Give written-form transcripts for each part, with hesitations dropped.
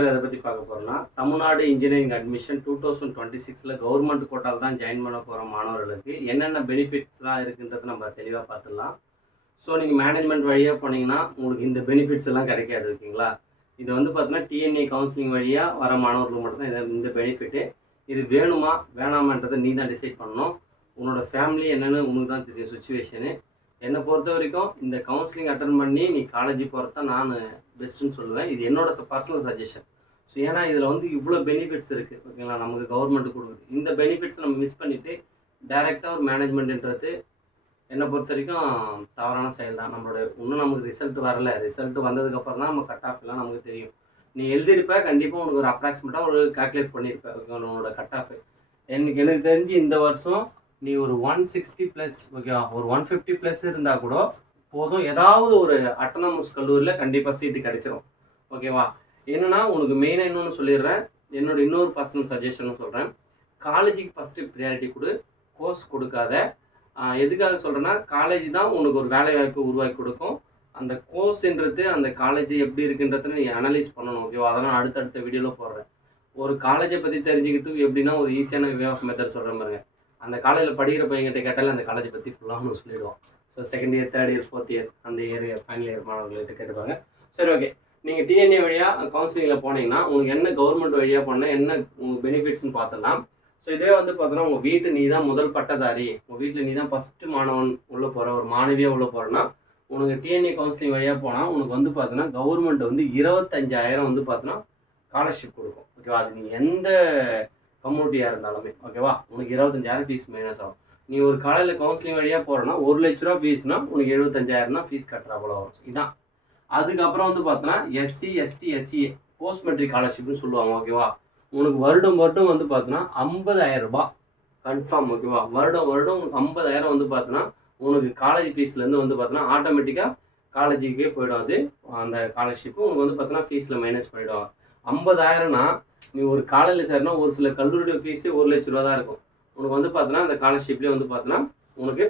எதை பற்றி பார்க்க போகிறோம்னா, தமிழ்நாடு இன்ஜினியரிங் அட்மிஷன் 2026 கவர்மெண்ட் கோட்டால் தான் ஜாயின் பண்ண போகிற மாணவர்களுக்கு என்னென்ன பெனிஃபிட்ஸ்லாம் இருக்குன்றதை நம்ம தெளிவாக பார்த்துடலாம். ஸோ நீங்கள் மேனேஜ்மெண்ட் வழியாக போனீங்கன்னா உங்களுக்கு இந்த பெனிஃபிட்ஸ் எல்லாம் கிடைக்காது, ஓகேங்களா? இது வந்து பார்த்தீங்கன்னா டிஎன்ஏ கவுன்சிலிங் வழியாக வர மாணவர்களுக்கு மட்டும்தான் இந்த பெனிஃபிட்டு. இது வேணுமா வேணாமான்றதை நீ தான் டிசைட் பண்ணணும். உன்னோட ஃபேமிலி என்னென்னு உனக்கு தான் தெரியும் சுச்சுவேஷனு. என்னை பொறுத்த வரைக்கும் இந்த கவுன்சிலிங் அட்டன் பண்ணி நீ காலேஜ் போகிறது தான் நான் பெஸ்ட்டுன்னு சொல்லுவேன். இது என்னோட பர்சனல் சஜஷன். ஸோ ஏன்னா இதில் வந்து இவ்வளோ பெனிஃபிட்ஸ் இருக்குது, ஓகேங்களா? நமக்கு கவர்மெண்ட் கொடுக்குது. இந்த பெனிஃபிட்ஸ் நம்ம மிஸ் பண்ணிவிட்டு டைரெக்டாக ஒரு மேனேஜ்மெண்ட்ன்றது என்னை பொறுத்த வரைக்கும் தவறான செயல் தான். இன்னும் நமக்கு ரிசல்ட் வரல. ரிசல்ட் வந்ததுக்கப்புறம் தான் நம்ம கட் ஆஃப்லாம் நமக்கு தெரியும். நீ எழுதியிருப்ப, கண்டிப்பாக உனக்கு ஒரு அப்ராக்சிமேட்டாக ஒரு கால்குலேட் பண்ணியிருப்பேன் உன்னோட கட் ஆஃப். எனக்கு தெரிஞ்சு இந்த வருஷம் நீ ஒரு 160+, ஓகேவா, ஒரு 150+ இருந்தால் கூட போதும். ஏதாவது ஒரு அட்டானமஸ் கல்லூரியில் கண்டிப்பாக சீட்டு கிடைச்சிரும், ஓகேவா? என்னன்னா உனக்கு மெயினாக இன்னொன்று சொல்லிடுறேன். என்னோட இன்னொரு பர்சனல் சஜஷனும் சொல்கிறேன். காலேஜுக்கு ஃபஸ்ட்டு ப்ரியாரிட்டி கொடு, கோர்ஸ் கொடுக்காத. எதுக்காக சொல்கிறேன்னா, காலேஜ் தான் உனக்கு ஒரு வேலை வாய்ப்பு உருவாக்கி கொடுக்கும். அந்த கோர்ஸ்ன்றது அந்த காலேஜ் எப்படி இருக்குன்றதை நீ அனலைஸ் பண்ணணும், ஓகேவா? அதெல்லாம் அடுத்தடுத்த வீடியோவில் போடுறேன். ஒரு காலேஜை பற்றி தெரிஞ்சுக்கிறதுக்கு எப்படின்னா ஒரு ஈஸியான வே ஆஃப் மெத்தட் சொல்கிற பாருங்க. அந்த காலேஜில் படிக்கிற பையன்கிட்ட கேட்டாலே அந்த காலேஜை பற்றி ஃபுல்லாக ஒன்று சொல்லிடுவோம். So second year, third year, fourth year, அந்த இயர் ஃபைனல் இயர் மாணவர்கள்கிட்ட கேட்டுப்பாங்க. சரி, ஓகே. நீங்கள் டிஎன்ஏ வழியாக கவுன்சிலிங்கில் போனீங்கன்னா உங்களுக்கு என்ன கவர்மெண்ட் வழியாக போனால் என்ன உங்களுக்கு பெனிஃபிட்ஸ்னு பார்த்துடலாம். ஸோ இதே வந்து பார்த்தோன்னா உங்கள் வீட்டு நீ தான் முதல் பட்டதாரி, உங்கள் வீட்டில் நீ தான் ஃபஸ்ட்டு மாணவன் உள்ளே போகிற, ஒரு மாணவியாக உள்ளே போகிறேன்னா உனக்கு டிஎன்ஏ கவுன்சிலிங் வழியாக போனால் உனக்கு வந்து பார்த்தோன்னா கவர்மெண்ட் வந்து 25,000 வந்து பார்த்தோன்னா ஸ்காலர்ஷிப் கொடுக்கும், ஓகேவா? அது நீ எந்த கம்யூனிட்டியாக இருந்தாலுமே, ஓகேவா? உனக்கு 25,000 ஃபீஸ் மைனஸ் ஆகும். நீ ஒரு காலேஜில் கவுன்சிலிங் வழியாக போகிறேன்னா 1 லட்ச ரூபா ஃபீஸ்னா உனக்கு 75,000 தான் ஃபீஸ் கட்டுறா போல வரும். இதுதான். அதுக்கப்புறம் வந்து பார்த்தோன்னா SC, ST, SCA post matric ஸ்காலர்ஷிப்னு சொல்லுவாங்க, ஓகேவா? உனக்கு வருடம் வந்து பார்த்தோன்னா 50,000 ரூபாய் கன்ஃபார்ம், ஓகேவா? வருடம் உனக்கு 50,000 வந்து பார்த்தோன்னா உனக்கு காலேஜ் ஃபீஸ்லேருந்து வந்து பார்த்தோன்னா ஆட்டோமேட்டிக்காக காலேஜுக்கே போய்டும். அது அந்த ஸ்காலர்ஷிப்பு உனக்கு வந்து பார்த்தோன்னா ஃபீஸில் மைனஸ் பண்ணிவிடுவாங்க. 50,000னா நீ ஒரு காலேஜில் சேரனா ஒரு சில கல்லூரியோட ஃபீஸே 1 லட்ச ரூபா தான் இருக்கும். உனக்கு வந்து பார்த்தோன்னா அந்த ஸ்காலர்ஷிப்லேயே வந்து பார்த்தோன்னா உனக்கு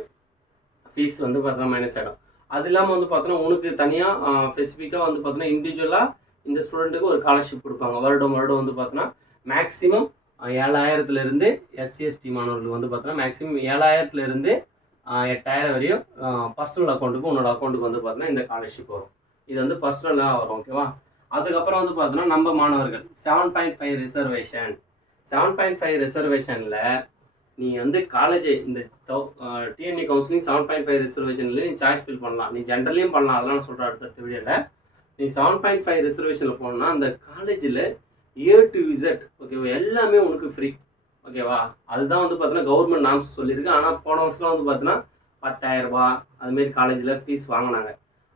ஃபீஸ் வந்து பார்த்தோன்னா மைனஸ் ஆகிடும். அது இல்லாமல் வந்து பார்த்தோன்னா உனக்கு தனியாக ஸ்பெசிஃபிக்காக வந்து பார்த்தோன்னா இண்டிவிஜுவலாக இந்த ஸ்டூடெண்ட்டுக்கு ஒரு ஸ்காலர்ஷிப் கொடுப்பாங்க. வருடம் வந்து பார்த்தோன்னா மேக்ஸிமம் 7,000லேருந்து எஸ்சி/எஸ்டி மாணவர்களுக்கு வந்து பார்த்தோன்னா மேக்ஸிமம் 7,000லேருந்து 8,000 வரையும் பர்சனல் அக்கௌண்ட்டுக்கு உன்னோட அக்கௌண்ட்டுக்கு வந்து பார்த்தோன்னா இந்த ஸ்காலர்ஷிப் வரும். இது வந்து பர்சனலாக வரும், ஓகேவா? அதுக்கப்புறம் வந்து பார்த்தோன்னா நம்ம மாணவர்கள் 7.5 ரிசர்வேஷன். 7.5 ரிசர்வேஷனில் நீ வந்து காலேஜ் இந்த டிஎன்ஏ கவுன்சிலிங் 7.5 ரிசர்வேஷனில் நீ சாய்ஸ் ஃபில் பண்ணலாம். நீ ஜென்ரலையும் பண்ணலாம், அதெல்லாம் நான் சொல்கிறேன் அடுத்த வீடியோவில். நீ 7.5 ரிசர்வேஷனில் போனோன்னா அந்த காலேஜில் A to Z, ஓகேவா, எல்லாமே உனக்கு ஃப்ரீ, ஓகேவா? அதுதான் வந்து பார்த்தோன்னா கவர்மெண்ட் நாம்ஸ் சொல்லியிருக்கு. ஆனால் போன வருஷம் வந்து பார்த்தோன்னா 10,000 ரூபாய் அதுமாரி காலேஜில் ஃபீஸ் வாங்கினாங்க.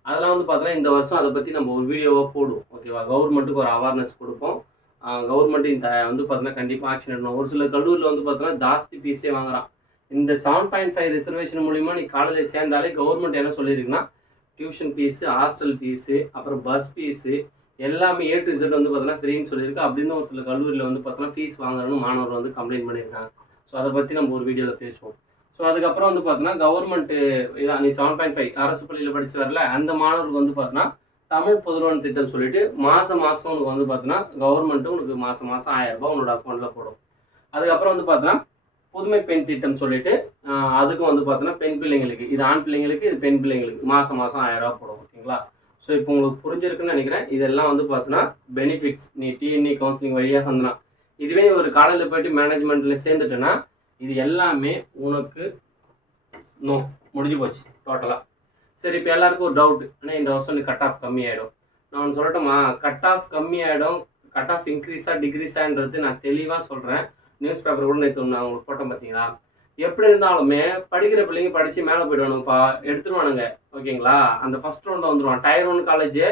அதெல்லாம் வந்து பார்த்தோன்னா இந்த வருஷம் அதை பற்றி நம்ம ஒரு வீடியோவாக போடுவோம், ஓகேவா? கவர்மெண்ட்டுக்கு ஒரு அவேர்னஸ் கொடுப்போம். கவர்மெண்ட் இந்த வந்து பார்த்தோன்னா கண்டிப்பாக ஆக்ஷன் எடுக்கணும். ஒரு சில கல்லூரியில் வந்து பார்த்தோன்னா ஜாஸ்தி ஃபீஸே வாங்குறான். இந்த 7.5 ரிசர்வேஷன் மூலிமா நீ காலேஜில் சேர்ந்தாலே கவர்மெண்ட் என்ன சொல்லியிருக்குன்னா டியூஷன் ஃபீஸு, ஹாஸ்டல் ஃபீஸு, அப்புறம் பஸ் ஃபீஸு எல்லாமே A to Z வந்து பார்த்தோன்னா ஃப்ரீன்னு சொல்லியிருக்கு. அப்படின்னு ஒரு சில கல்லூரியில் வந்து பார்த்தோன்னா ஃபீஸ் வாங்குறன்னு மாணவர்கள் வந்து கம்ப்ளைண்ட் பண்ணியிருக்காங்க. ஸோ அதை பற்றி நம்ம ஒரு வீடியோவில் பேசுவோம். ஸோ அதுக்கப்புறம் வந்து பார்த்தோன்னா கவர்மெண்ட்டு இதான் நீ 7.5 அரசு பள்ளியில் படித்து வரல அந்த மாணவர்களுக்கு வந்து பார்த்தோன்னா தமிழ் பொதுவான திட்டம் சொல்லிட்டு மாதம் உனக்கு வந்து பார்த்தோன்னா கவர்மெண்ட்டு உனக்கு மாதம் 1,000 ரூபாய் உன்னோட அக்கௌண்ட்டில் போடும். அதுக்கப்புறம் வந்து பார்த்தோன்னா புதுமை பெண் திட்டம் சொல்லிட்டு அதுக்கும் வந்து பார்த்தோன்னா பெண் பிள்ளைங்களுக்கு, இது ஆண் பிள்ளைங்களுக்கு, இது பெண் பிள்ளைங்களுக்கு மாதம் 1,000 ரூபா போடும், ஓகேங்களா? ஸோ இப்போ உங்களுக்கு புரிஞ்சிருக்குன்னு நினைக்கிறேன். இதெல்லாம் வந்து பார்த்தோன்னா பெனிஃபிட்ஸ் நீ டிஎன்ஏ கவுன்சிலிங் வழியாக வந்தனா. இதுவே ஒரு காலேஜில் போய்ட்டு மேனேஜ்மெண்ட்டில் சேர்ந்துட்டேன்னா இது எல்லாமே உனக்கு முடிஞ்சு போச்சு டோட்டலாக. சரி, இப்போ எல்லாருக்கும் ஒரு டவுட், ஆனால் இந்த வருஷம் கட் ஆஃப் கம்மியாயிடும். நான் ஒன்று சொல்லட்டுமா? கட் ஆஃப் கம்மியாயிடும், கட் ஆஃப் இன்க்ரீஸா டிக்ரீஸான்றது நான் தெளிவாக சொல்கிறேன். நியூஸ் பேப்பர் கூட நேற்று நான் உங்களுக்கு போட்டேன், பார்த்தீங்களா? எப்படி இருந்தாலுமே படிக்கிற பிள்ளைங்க படித்து மேலே போய்டுவானுங்கப்பா, எடுத்துருவானுங்க, ஓகேங்களா? அந்த ஃபஸ்ட் ரவுண்டில் வந்துடுவான். Tier 1 college.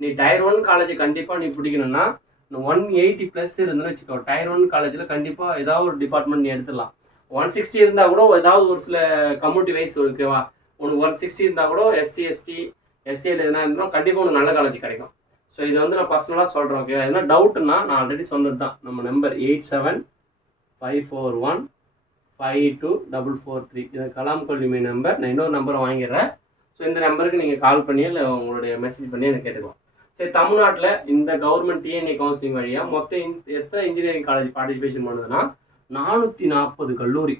நீ டயர் 1 காலேஜ் கண்டிப்பாக நீ பிடிக்கணும்னா 180+ இருந்துன்னு வச்சுக்கோ. டயர் 1 காலேஜில் கண்டிப்பாக ஏதாவது ஒரு டிபார்ட்மெண்ட் நீ எடுத்துடலாம். 160 இருந்தால் கூட ஏதாவது ஒரு சில கம்யூனிட்டி வைஸ், ஓகேவா? உனக்கு 160 இருந்தால் கூட எஸ்சி, எஸ்டி, எஸ்சியில் எதுனா இருந்தாலும் கண்டிப்பாக உனக்கு நல்ல காலேஜ் கிடைக்கும். ஸோ இது வந்து நான் பர்சனலாக சொல்கிறேன், ஓகேவா? எதுனா டவுட்டுன்னா நான் ஆல்ரெடி சொன்னது தான். நம்ம நம்பர் 8754152443. இது கலாம் கல்வி நம்பர். நான் இன்னொரு நம்பரை வாங்கிடுறேன். ஸோ இந்த நம்பருக்கு நீங்கள் கால் பண்ணி இல்லை உங்களுடைய மெசேஜ் பண்ணி எனக்கு கேட்டுக்கலாம். சரி, தமிழ்நாட்டில் இந்த கவர்மெண்ட் டிஎன்ஏ கவுன்சிலிங் வழியாக மொத்தம் எத்தனை இன்ஜினியரிங் காலேஜ் பார்ட்டிசிபேஷன் பண்ணுதுன்னா 440 கல்லூரி.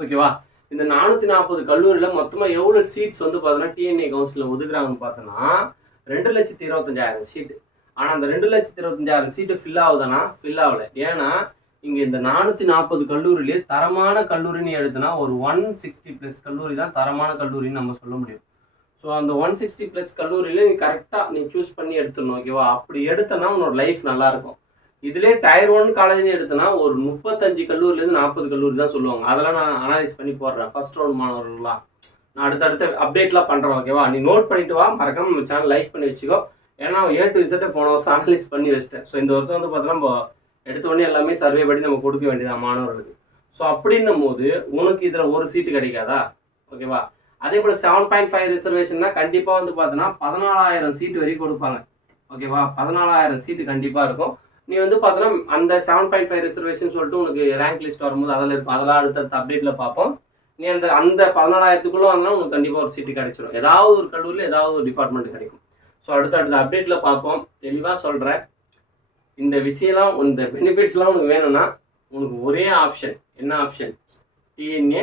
ஓகேவா? இந்த 440 கல்லூரியில் மொத்தமாக எவ்வளோ சீட்ஸ் வந்து பார்த்தோன்னா டிஎன்ஏ கவுன்சிலில் ஒதுக்குறாங்கன்னு பார்த்தோன்னா 2,25,000 சீட்டு. ஆனால் அந்த 2,25,000 சீட்டு ஃபில் ஆகுதுன்னா ஃபில் ஆகலை. ஏன்னா இங்கே இந்த 440 கல்லூரியிலே தரமான கல்லூரின்னு எடுத்தனா ஒரு 160+ கல்லூரி தான் தரமான கல்லூரின்னு நம்ம சொல்ல முடியும். ஸோ அந்த 160+ கல்லூரியில நீ கரெக்டாக நீ சூஸ் பண்ணி எடுத்துடணும். ஓகேவா? அப்படி எடுத்தனா உன்னோட லைஃப் நல்லாயிருக்கும். இதிலே டயர் 1 காலேஜ்னு எடுத்தனா ஒரு 35 கல்லூரிலேருந்து 40 கல்லூரி தான் சொல்லுவாங்க. அதெல்லாம் நான் அனலைஸ் பண்ணி போடுறேன் ஃபர்ஸ்ட் ரவுண்ட் மாணவர்களாம். நான் அடுத்தடுத்த அப்டேட்லாம் பண்ணுறேன். ஓகேவா? நீ நோட் பண்ணிட்டு வா, மறக்காம நம்ம சேனல் லைக் பண்ணி வச்சுக்கோ. ஏன்னா A to Z போன வருஷம் அனலைஸ் பண்ணி வச்சிட்டேன். ஸோ இந்த வருஷம் வந்து பார்த்தோன்னா நம்ம எடுத்த உடனே எல்லாமே சர்வே படி நம்ம கொடுக்க வேண்டியதான் மாணவர்களுக்கு. ஸோ அப்படின்னும் போது உனக்கு இதில் ஒரு சீட்டு கிடைக்காதா? ஓகேவா? அதே போல் 7.5 ரிசர்வேஷன்னா கண்டிப்பாக வந்து பார்த்தோன்னா 14,000 சீட்டு வரைக்கும் கொடுப்பாங்க. ஓகேவா? 14,000 சீட்டு கண்டிப்பாக இருக்கும். நீ வந்து பார்த்தோன்னா அந்த 7.5 ரிசர்வேஷன் சொல்லிட்டு உனக்கு ரேங்க் லிஸ்ட் வரும்போது அதில் இருக்கும். அதெல்லாம் அடுத்த அப்டேட்டில் பார்ப்போம். நீ அந்த 14,000க்குள்ளே வந்தால் உனக்கு கண்டிப்பாக ஒரு சீட்டு கிடைச்சிடும். ஏதாவது ஒரு கல்லூரியில் ஏதாவது ஒரு டிபார்ட்மெண்ட் கிடைக்கும். ஸோ அடுத்த அப்டேட்டில் பார்ப்போம். தெளிவாக சொல்கிறேன். இந்த விஷயம்லாம் இந்த பெனிஃபிட்ஸ்லாம் உனக்கு வேணும்னா உனக்கு ஒரே ஆப்ஷன். என்ன ஆப்ஷன்? டிஎன்ஏ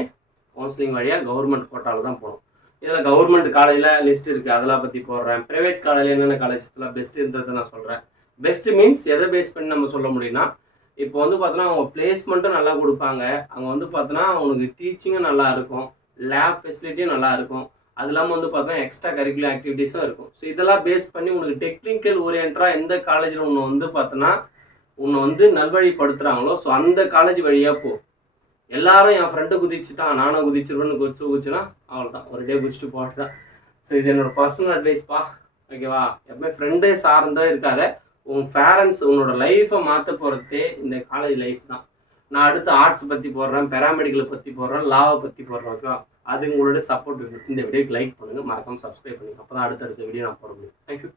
கவுன்சிலிங் வழியாக கவர்மெண்ட் கோட்டாவில் தான் போகணும். இதில் கவர்மெண்ட் காலேஜில் லிஸ்ட் இருக்குது, அதெல்லாம் பற்றி போடுறேன். ப்ரைவேட் காலேஜில் என்னென்ன காலேஜஸ்லாம் பெஸ்ட்டுன்றதை நான் சொல்கிறேன். பெஸ்ட்டு மீன்ஸ் எதை பேஸ் பண்ணி நம்ம சொல்ல முடியும்னா, இப்போ வந்து பார்த்தோன்னா அவங்க பிளேஸ்மெண்ட்டும் நல்லா கொடுப்பாங்க. அங்கே வந்து பார்த்தோன்னா உனக்கு டீச்சிங்கும் நல்லா இருக்கும், லேப் ஃபெசிலிட்டியும் நல்லா இருக்கும். அது இல்லாமல் வந்து பார்த்தோன்னா எக்ஸ்ட்ரா கரிக்குலர் ஆக்டிவிட்டீஸும் இருக்கும். ஸோ இதெல்லாம் பேஸ் பண்ணி உனக்கு டெக்னிக்கல் ஓரியன்டாக எந்த காலேஜில் உன்னை வந்து பார்த்தோன்னா உன்னை வந்து நல்வழிப்படுத்துகிறாங்களோ ஸோ அந்த காலேஜ் வழியாக போ. எல்லாரும் என் ஃப்ரெண்டு குதிச்சுட்டான் நானும் குதிச்சிருவேன்னு குதிச்சுன்னா அவ்வளோதான், ஒரு டே குதிச்சுட்டு போட்டு தான். ஸோ இது என்னோட பர்சனல் அட்வைஸ்ப்பா. ஓகேவா? எப்பவுமே ஃப்ரெண்டே சார்ந்தோ இருக்காத. உன் பேரண்ட்ஸ் உன்னோட லைஃப்பை மாற்ற போகிறதே இந்த காலேஜ் லைஃப் தான். நான் அடுத்து ஆர்ட்ஸ் பற்றி போடுறேன், பேராமெடிக்கலை பற்றி போடுறேன், லாவை பற்றி போடுறேன். ஓகேவா? அது உங்களோட சப்போர்ட் வேணும். இந்த வீடியோக்கு லைக் பண்ணுங்கள், மறக்காமல் சப்ஸ்கிரைப் பண்ணுங்கள். அப்போ தான் அடுத்தடுத்த வீடியோ நான் போட முடியும். தேங்க்யூ.